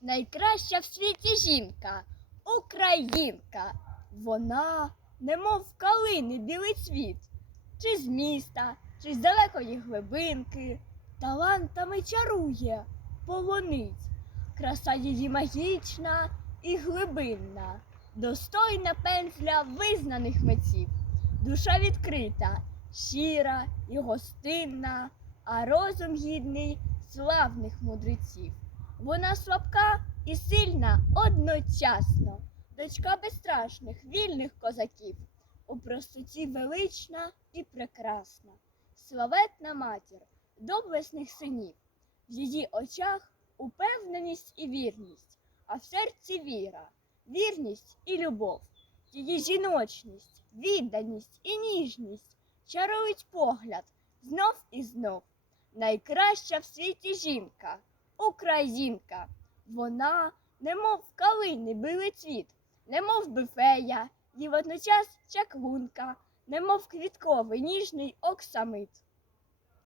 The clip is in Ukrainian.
найкраща в світі жінка, українка. Вона, немов калини білий цвіт, чи з міста, чи з далекої глибинки, талантами чарує, полонить. Краса її магічна і глибинна, достойна пензля визнаних митців. Душа відкрита, щира і гостинна, а розум гідний славних мудреців. Вона слабка і сильна одночасно, дочка безстрашних, вільних козаків, у простоті велична і прекрасна, славетна матір доблесних синів, в її очах упевненість і вірність, а в серці віра, вірність і любов, її жіночність, відданість і ніжність чарують погляд знов і знов. Найкраща в світі жінка, українка. Вона, немов калини білий цвіт, немов би фея, і водночас чаклунка, немов квітковий ніжний оксамит.